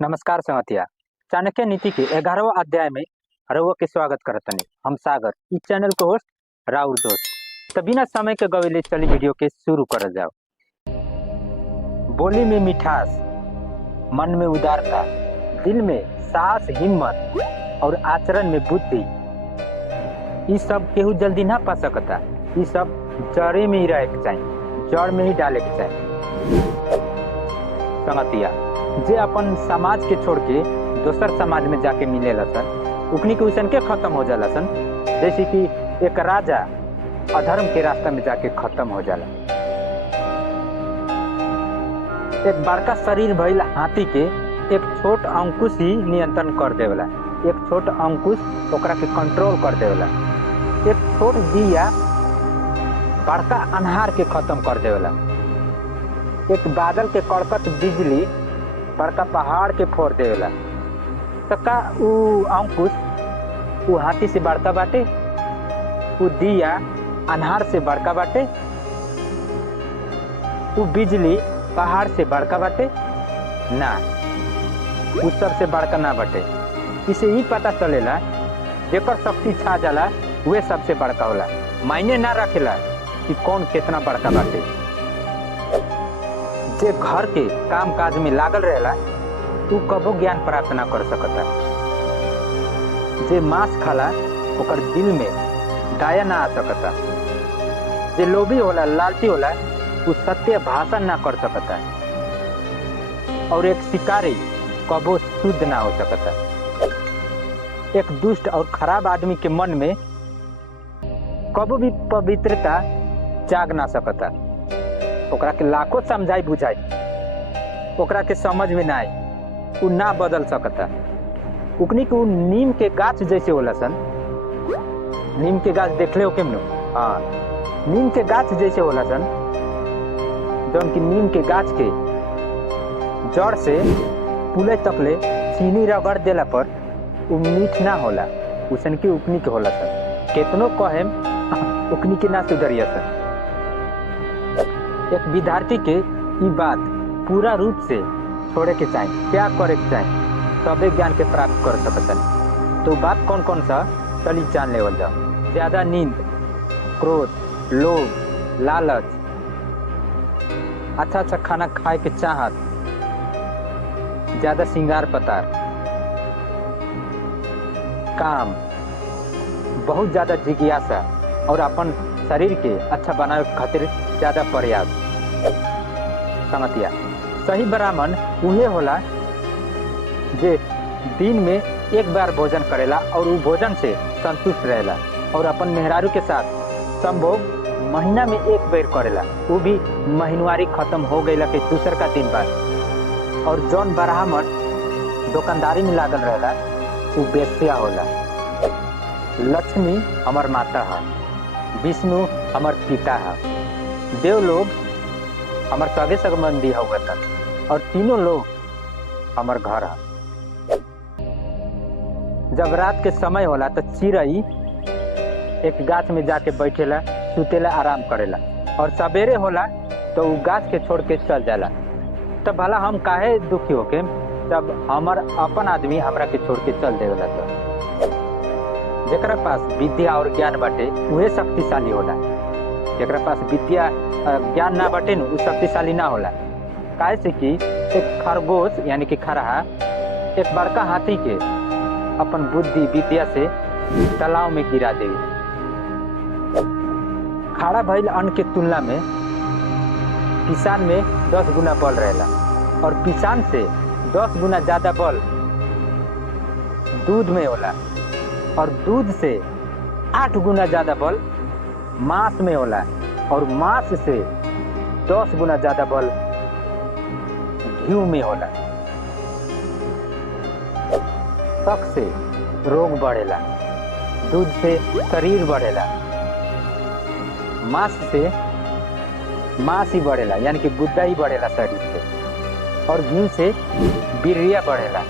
नमस्कार संगतिया। चाणक्य नीति के 11वां अध्याय में रउआ के स्वागत करतनी। हम सागर, इस चैनल के होस्ट राउर दोस्त। तो बिना समय के गवेले चली वीडियो के शुरू कर जाओ। बोली में मिठास, मन में उदारता, दिल में साहस, हिम्मत और आचरण में बुद्धि, ये सब केहू जल्दी ना पा सकता। ये सब जड़े में ही रहे के चाहिए, जड़ में ही डाले के चाहिए। संगतिया, जे अपन समाज के छोड़ के दोसर समाज में जाके मिलेला सन, उकनी के उसन के खत्म हो जाला सन। जैसे कि एक राजा अधर्म के रास्ता में जाके खत्म हो जाला। एक बड़का शरीर भइल हाथी के एक छोट अंकुश ही नियंत्रण कर देवला। एक छोट अंकुश ओकरा के कंट्रोल कर देवला। एक छोट दिया बड़का अन्हार के खत्म कर देवला। एक बादल के कड़कत बिजली बड़का पहाड़ के फोड़ देवेला। तो का उ अंकुश उ हाथी से बड़का बाटे? उ दिया अन्हार से बड़का बाटे? उ बिजली पहाड़ से बड़का बाटे? ना, उ सबसे बड़का ना बाटे। इसे ही पता चलेला जेकर शक्ति छा जाला वे सबसे बड़का होला। मायने ना रखेला कि कौन कितना बड़का बाटे। जे घर के काम काज में लागल रहेला तू कबो ज्ञान प्राप्त ना कर सकता। जे मांस खाला ओकर दिल में दया ना आ सकता। जे लोभी होला, लालची होला, उ सत्य भाषण ना कर सकता। और एक शिकारी कबो शुद्ध ना हो सकता। एक दुष्ट और खराब आदमी के मन में कबो भी पवित्रता जाग ना सकता। ओकरा के लाखों समझाई बुझाई, ओकरा के समझ में ना आई, उ ना बदल सकता। उकनी के नीम के गाछ जैसे होला सन। नीम के गाछ देखले हो केमनो? हाँ, नीम के गाछ जैसे होला सन। जौन की नीम के गाछ के जड़ से पुले तकले चीनी रगड़ देला पर उ मीठ ना होला। उसन की उकनी के होला सन। केतनो कहेम उकनी के ना सुधरिया सन। एक विद्यार्थी के ये बात पूरा रूप से छोड़े के चाहिए, क्या करे के चाहिए, तबे ज्ञान के प्राप्त कर सकते हैं। तो बात कौन कौन सा चली जान लेवल जाओ। ज्यादा नींद, क्रोध, लोभ, लालच, अच्छा अच्छा खाना खाए के चाहत, ज्यादा श्रृंगार पतार, काम, बहुत ज्यादा जिज्ञासा और अपन शरीर के अच्छा बनावे खातिर ज्यादा प्रयास। संगतिया, सही ब्राह्मण उहे होला जे दिन में एक बार भोजन करेला और उ भोजन से संतुष्ट रहेला और अपन मेहरारू के साथ संभोग महीना में एक बेर करेला। वो भी महीनवारी खत्म हो गईला के दूसर का दिन बाद। और जौन ब्राह्मण दुकानदारी में लागल रहेला वो बेश्या होला। लक्ष्मी हमर माता है, विष्णु हमर पिता है, देव लोग हमर सगे संबंधी होगा और तीनों लोग हमर घर है। जब रात के समय होला तो चिड़ई एक गाछ में जाके बैठेला, सुतेला, आराम करेला। और सवेरे होला तो वो गाछ के छोड़ के चल जाला। तो भला हम काहे दुखी होके जब हमर अपन आदमी हमरा के छोड़ के चल देवेला। तो जेकरा पास विद्या और ज्ञान बाटे उहे शक्तिशाली होला। जेकरा पास विद्या ज्ञान ना बाटे उ शक्तिशाली ना होला। काहे से कि एक खरगोश यानी कि खरहा एक बड़का हाथी के अपन बुद्धि विद्या से तालाब में गिरा देवी। खड़ा भइल अन्न के तुलना में पिसान में 10 गुना बल रहेला और पिसान से 10 गुना ज्यादा बल दूध में होला और दूध से 8 गुना ज्यादा बल मांस में होला और मांस से 10 गुना ज्यादा बल घी में होला। शक से रोग बढ़ेला, दूध से शरीर बढ़ेला, मांस से मांस ही बढ़ेला यानी कि गुद्दा ही बढ़ेला शरीर से, और घी से वीर्य बढ़ेला।